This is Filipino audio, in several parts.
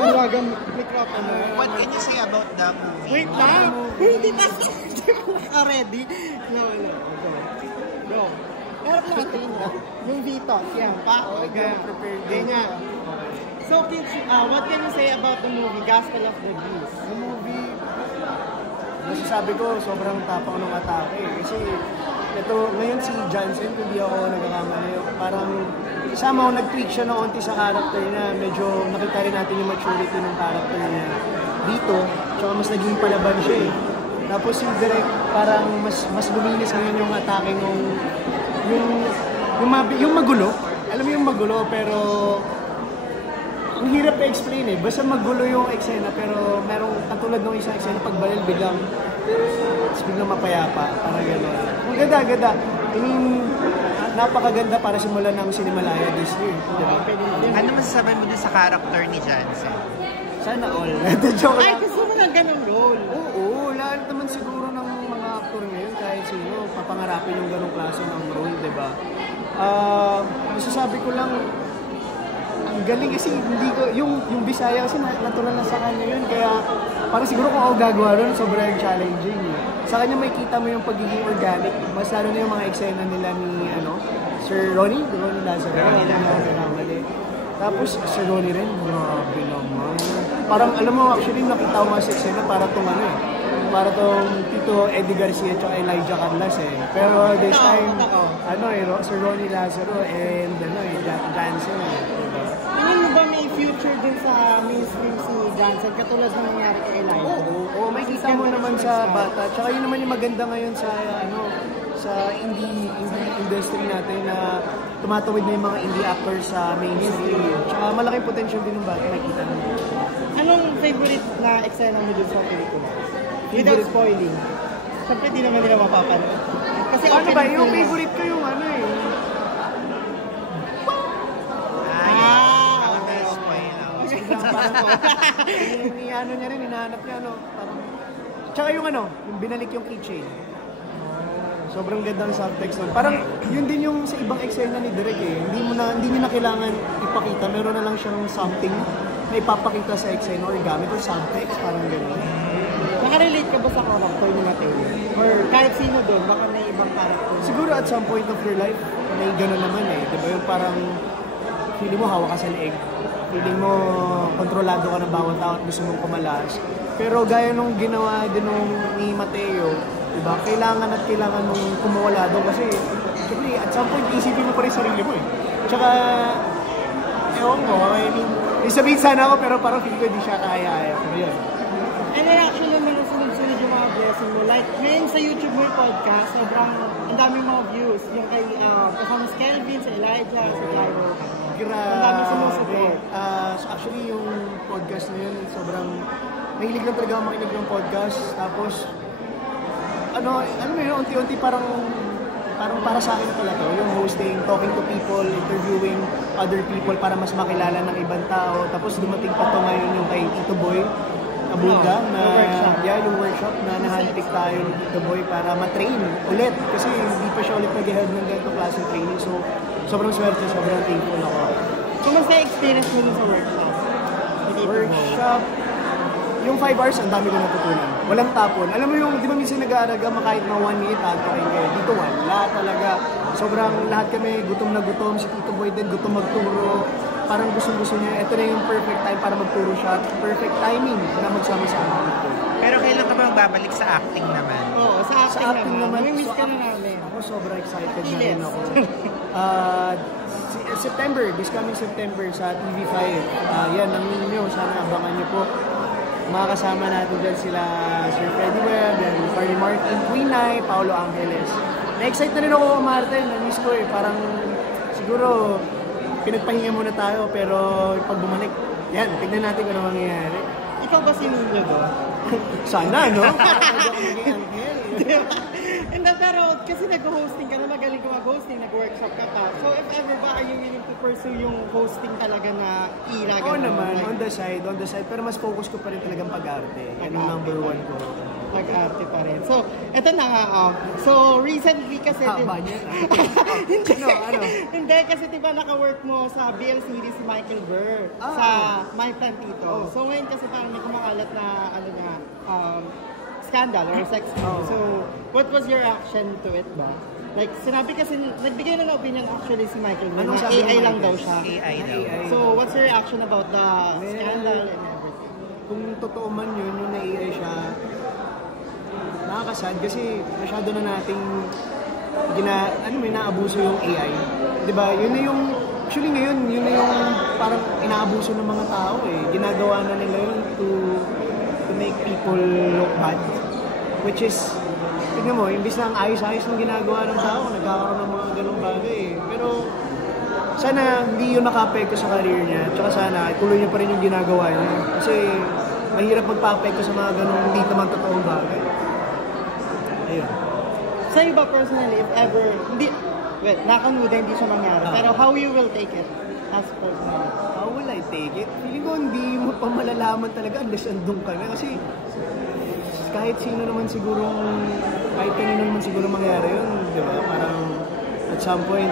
Mawagang microphone. What can you say about the movie? Wait lang! Hindi pa ready. No. Bro. Harap natin. Yung Vitos. Yan. Ganyan. So, what can you say about the movie, Gospel of the Beast? Yung movie, masasabi ko, sobrang tapang ng atake. Kasi, ito, ngayon si Johnson, kung di ako nagkakamali, parang somehow nag-tweak siya ng onti sa character na medyo nakita rin natin yung maturity ng character niya dito. Tsaka mas naging palaban siya eh. Tapos yung direct, parang mas luminis ngayon yung atake nung yung magulo. Alam mo yung magulo, pero ang hirap i-explain eh. Basta magulo yung eksena, pero merong katulad ng isang eksena, pagbalil biglang mapayapa. Parang gano'n. Ang ganda. I mean, napakaganda para simulan ng Cinemalaya this year. Diba? Ano masasabi mo dun sa character ni Johnson? Sana all. Ay, gusto mo na ganong role. Oo, lahat naman siguro ng mga actor ngayon, kahit sino, papangarapin yung ganong klase ng role, diba? Masasabi ko lang, ang galing kasi hindi ko, yung Bisaya kasi natural na sa kanya yun, kaya parang siguro kung ako gagawa ron, sobrang challenging. Sa kanya may kita mo yung pagiging organic, mas lalo na yung mga eksena nila ni Sir Ronnie Lazaro. Tapos Sir Ronnie rin, grabe naman. Parang alam mo, actually nakita ko nga sa eksena para tong Tito Eddie Garcia at Elijah Carlas eh. Pero this time, Sir Ronnie Lazaro and Johnson eh. Tingin mo ba may future din sa mainstream si Johnson katulad ng nangyari kay Elijah? Oo, may kita mo naman sa bata. Tsaka yun naman yung maganda ngayon sa indie industry natin na tumatawid na yung mga indie actors sa mainstream. Tsaka malaking potential din ng bata, nakita naman. Anong favorite na eksena mo dun sa pelikula? Without spoiling. Siyempre di naman nila mapapanood. Kasi ano ba, yung favorite ko yung niya rin, hinahanap niya, parang... Tsaka yung binalik yung keychain. Sobrang ganda ng subtext nun. Parang, yun din yung sa ibang eksena ni Derek eh. Hindi niya na kailangan ipakita. Meron na lang siyang something na ipapakita sa eksena or gamit or subtext, parang gano'n. Nakarelate ka ba sa character ni Mateo? Or kahit sino doon, baka may ibang character? Siguro at some point of your life, may gano'n naman eh. Diba yung parang, feeling mo hawak ka sa leeg. Feeling mo kontrolado ka ng bawat tao at gusto mong kumalas. Pero gaya nung ginawa din ni Mateo, diba? Kailangan mong kumawala doon kasi syempre at some point isipin mo pa rin sarili mo eh. Tsaka, ewan ko, I mean, isabihin sana ako pero parang feeling ko hindi siya kaya. Pero yun. And then actually, meron sunod-sunod yung mga blessing mo. Like, ngayon sa YouTube mo yung podcast, sobrang ang daming mga views. Yung kay kasama si Kelvin, sa Elijah, sa Cairo. Ang dami sumusupport. Actually, yung podcast na yun, sobrang mahilig lang talaga ako makinig ng podcast. Tapos, unti-unti parang para sa akin pala to, yung hosting, talking to people, interviewing other people para mas makilala ng ibang tao. Tapos dumating pa to ngayon yung kay Tito Boy Abunda yung workshop na nahandpick tayo ni Tito Boy para ma-train ulit. Kasi hindi pa siya ulit nag-head ng ganitong klaseng training. So, sobrang swerte, sobrang thankful ako. Kumusta experience mo dun sa workshop? Workshop, yung 5 hours, ang dami ko natutunan. Walang tapon. Alam mo yung, di ba minsan nag-aaraga, kahit na 1 minute, kayo. Dito wala talaga. Sobrang lahat kami gutom na gutom. Si Tito Boy din, gutom magturo. Parang gusto niya. Ito na yung perfect time para magturo siya. Perfect timing na magsama-sama. Pero kailan ka ba magbabalik sa acting naman? Oo, sa acting naman. May miss ka na namin. Ako sobrang excited na rin ako. September, this coming September sa TV5. Yan, nangin nyo. Sana abangan nyo po. Makakasama natin dyan sila Sir Freddy Webb, Carly Martin, Queen Ai, Paolo Angeles. Na-excite na rin ako, Martin. Na-miss ko eh. Parang siguro pinagpahinga muna tayo pero pag bumalik, yan, tignan natin kung ano mangyayari. Ikaw ba si Nino do? Sana, no? Hindi, pero pero kasi nag-hosting ka na, magaling ka mag-hosting, nag-workshop ka pa. So if ever ba, are you willing to pursue yung hosting talaga na ira? Oo naman, like, on the side. Pero mas focus ko pa rin talagang pag-arte. Yan ang number one ko. Pag-arte pa rin. So, eto na nga. So, recently kasi... Hindi. Ano? Hindi, kasi diba naka-work mo sa BL series si Michael Burr sa My Plantito. So, ngayon kasi parang may kumakalat na, scandal or sex scandal. So, what was your reaction to it ba? Like, sinabi kasi, nagbigay na opinion actually si Michael Burr. Anong na AI lang daw siya. AI daw. So, what's your reaction about the scandal and everything? Kung totoo man yun, yung na-AI siya, nakakasad kasi masyado na nating inaabuso yung AI. 'Di ba? Yun na yung actually ngayon, yun na yung parang inaabuso ng mga tao eh. Ginagawa na nila yun to make people look bad. Which is tignan mo, imbis na ang ayos-ayos ng ginagawa ng tao, nagkakaroon ng mga ganung bagay eh. Pero sana hindi yun naka-apekto sa career niya. Tsaka sana tuloy niya pa rin yung ginagawa niya. Kasi mahirap magpa-apekto sa mga ganung hindi naman totoong bagay. Ayun. Sa'yo ba personally, if ever, nakanuda, hindi siya mangyari. Pero how you will take it as personally? How will I take it? Feeling ko hindi mo pa malalaman talaga unless andun ka na. Kasi kahit kanino naman siguro mangyari yun, di ba? Parang at some point,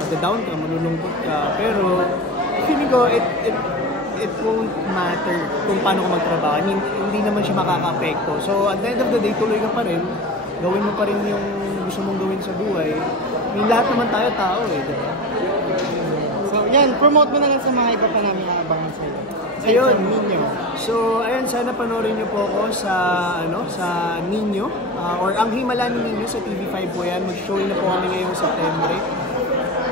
mata-down ka, malulungkot ka. Pero feeling ko, it won't matter kung paano ka magtrabaho. I mean, hindi naman siya makaka-apekto. So at the end of the day, tuloy ka pa rin. Gawin mo pa rin yung gusto mong gawin sa buhay. Yung lahat naman tayo tao eh, diba? So, yan, promote mo na lang sa mga iba pa namin naabangan sa'yo. Ayun, Ninyo. So, ayun, sana panoorin niyo po ako sa, sa Ninyo. Or Ang Himala ni Ninyo sa TV5 po yan. Mag-show na po kami ngayong September.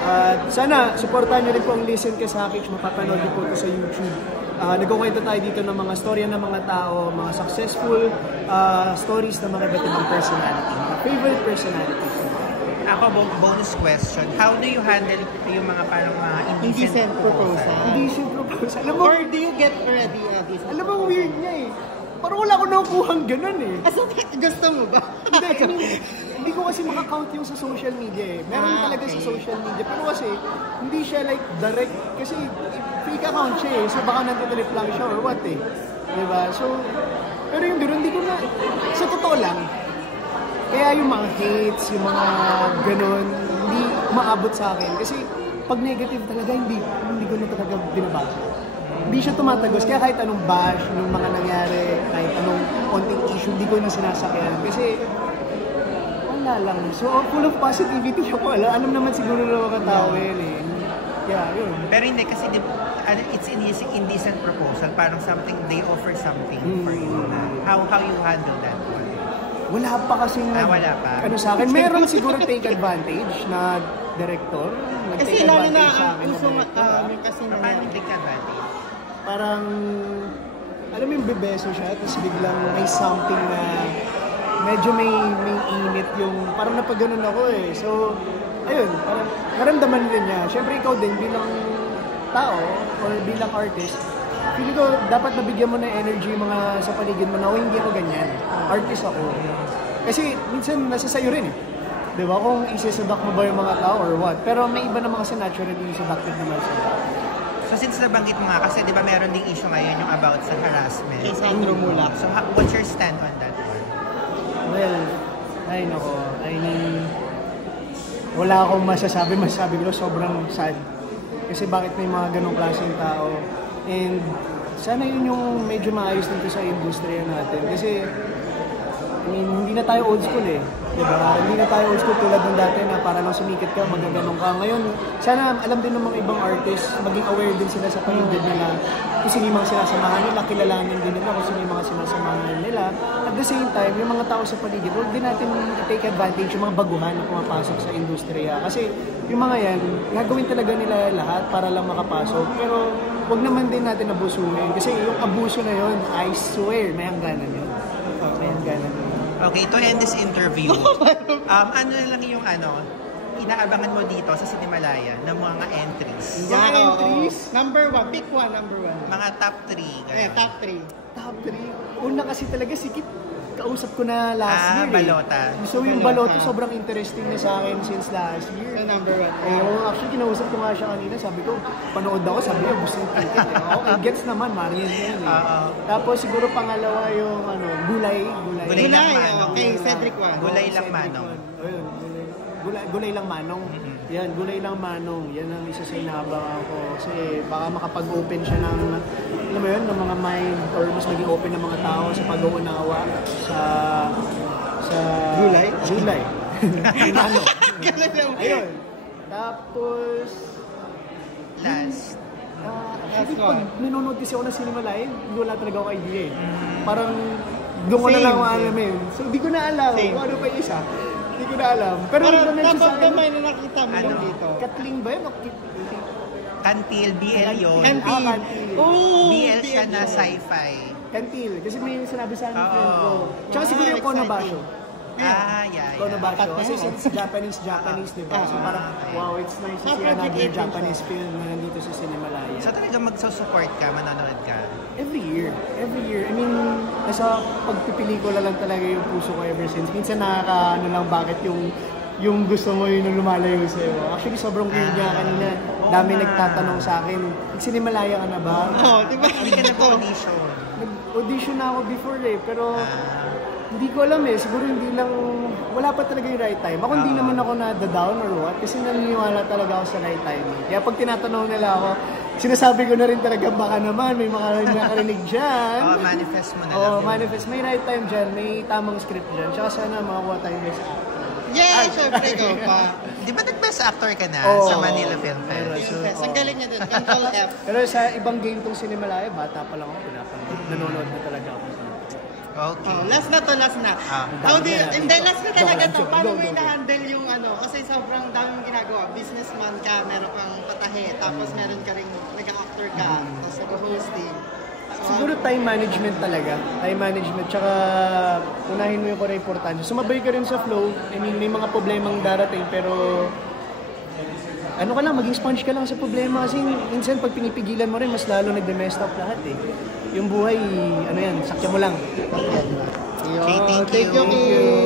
At sana, supportahan niyo rin po ang Listen Ka Sa Akin. Mapapanood niyo po ito sa YouTube. Nagkukwento tayo dito ng mga storya ng mga tao, mga successful stories ng mga iba't ibang personality, mga favorite personalities. Ako, bonus question. How do you handle yung mga parang mga indecent proposal? Indecent proposal. Alam mo, or do you get already decent? Alam mo, weird niya eh. Parang wala ko nakukuhang ganun eh. So, gusto mo ba? Hindi ko kasi makakount yung sa social media eh. Meron talaga sa social media. Pero kasi, hindi siya like direct. Kasi fake account siya eh. So baka nagtitrip lang siya or what eh. Diba? So, pero yung gano'n, hindi ko na, sa totoo lang, kaya yung mga hates, yung mga gano'n, hindi maabot sa akin. Kasi pag negative talaga, hindi ko na talaga binabasa. Hindi siya tumatagos. Kaya kahit anong bash, nung mga nangyari, kahit anong konting issue, hindi ko na sinasakyan. Kasi, wala lang. So, full of positivity ako. Alam naman siguro na mga tao yun eh. Yeah, yun. Pero hindi kasi it's indecent proposal. Parang something, they offer something for you. How you handle that one? Wala pa kasing wala pa. Ano sa akin. Meron siguro take advantage na director. Kasi lalo na gusto kasi na paano take advantage? Parang alam mo yung bebeso siya tapos biglang may something na medyo may init yung parang napagganon ako eh. So ayun, parang naramdaman din niya. Siyempre ikaw din bilang tao or bilang artist, feeling ko dapat nabigyan mo ng energy mga sa paligid mo na hindi ako ganyan. Artist ako. Kasi minsan nasa sayo rin eh. Diba? Kung isisadak mo ba yung mga tao or what. Pero may iba naman kasi naturally seductive naman sila. So since nabanggit mo nga, kasi di ba meron ding issue ngayon yung about sa harassment. Kay Sandro Mula. So what's your stand on that one? Well, ay nako. I mean, wala akong masasabi ko sobrang sad. Kasi bakit may mga ganong klaseng tao. And sana yun yung medyo maayos dito sa industriya natin. Kasi I mean, hindi na tayo old school eh. Diba? Hindi na tayo old school tulad ng dati na para lang sumikat ka, magaganong ka. Ngayon, sana alam din ng mga ibang artists, maging aware din sila sa paligid nila. Kung sino yung mga sinasamahan nila, kilalanin din nila kung sino yung mga sinasamahan nila. At the same time, yung mga tao sa paligid, huwag din natin i-take advantage yung mga baguhan na pumapasok sa industriya. Kasi yung mga yan, gagawin talaga nila lahat para lang makapasok. Pero huwag naman din natin abusuhin. Kasi yung abuso na yun, I swear, may hangganan yun. May hangganan yun. Okay, to end this interview, ano lang yung inaabangan mo dito sa Cinemalaya ng mga entries? Mga entries? Number 1, pick 1, number 1. Mga top 3. Top 3. Top 3. Una kasi talaga sikip. kausap ko na last year. Balota. So yung Balota sobrang interesting na sa akin since last year. The number 1. Actually, kinausap ko nga siya kanina. Sabi ko, panood ako. Sabi ko, gusto yung ticket. Okay, gets naman. Marian yan eh. Tapos siguro pangalawa yung Gulay. Gulay lang manong. Okay, Cedric Juan. Gulay lang manong. Ayun, Gulay lang manong. Yan, Gulay lang manong. Yan ang isa sa inaabangan ko. Kasi baka makapag-open siya ng, alam mo yun, ng mga mind or mas maging open ng mga tao sa pag-uunawa sa Gulay? Gulay. Manong. Ayun. Tapos, Last. actually, pag nanonood kasi ako ng Cinema Live, hindi wala talaga ako idea eh. Parang doon ko na lang alam eh. So, di ko na alam kung ano pa yung isa. Hindi ko na alam. Pero Kapag gamay na nakita mo lang dito. Katling ba yun? Kantil, BL yun. Kantil. Kantil. BL siya na sci-fi. Kantil. Kasi may sinabi sa akin friend ko. Oo. Tsaka siguro yung Konobasho. Yeah. Konobasho. Kasi it's Japanese, di ba? So parang, wow, it's nice to see another Japanese film na nandito sa Cinemalaya. So talaga magsusupport ka, manonood ka? Every year. I mean, nasa pagpipelikula lang talaga yung puso ko ever since. Minsan nakaka, lang, bakit yung gusto mo yun lumalayo sa'yo. Actually, sobrang weird niya kanina. Dami nagtatanong sa akin, Cinemalaya ka na ba? Di ba? Hindi ka nag-audition. Nag-audition na ako before eh, pero hindi ko alam eh. Siguro hindi lang, wala pa talaga yung right time. Ako hindi naman ako na-down or what, kasi naniniwala talaga ako sa right time. Kaya pag tinatanong nila ako, sinasabi ko na rin talaga, baka naman may mga nakarinig dyan. Manifest mo na lang. Manifest. May right time dyan, may tamang script dyan. Tsaka sana makakuha tayo best actor. Yeah, syempre ko pa. Di ba nag-best actor ka na sa Manila Film Fest? Ang galing niya din. Control F. Pero sa ibang game tong Cinemalaya, bata pa lang ako, pinapanood. Nanonood na talaga ako. Okay. Last na. How do you, hindi, last na talaga to. Paano mo na-handle yung kasi sobrang dami mong ginagawa. Businessman ka, meron kang patahe, tapos meron ka rin, nag-actor ka, tapos nag-hosting. Siguro time management talaga. Time management. Tsaka unahin mo yung kung importante. Sumabay ka rin sa flow. I mean, may mga problemang darating pero ano ka lang, maging sponge ka lang sa problema. Kasi minsan pag pinipigilan mo rin, mas lalo nagde-messed up lahat eh. Yung buhay, sakya mo lang. Okay, thank you. Thank you.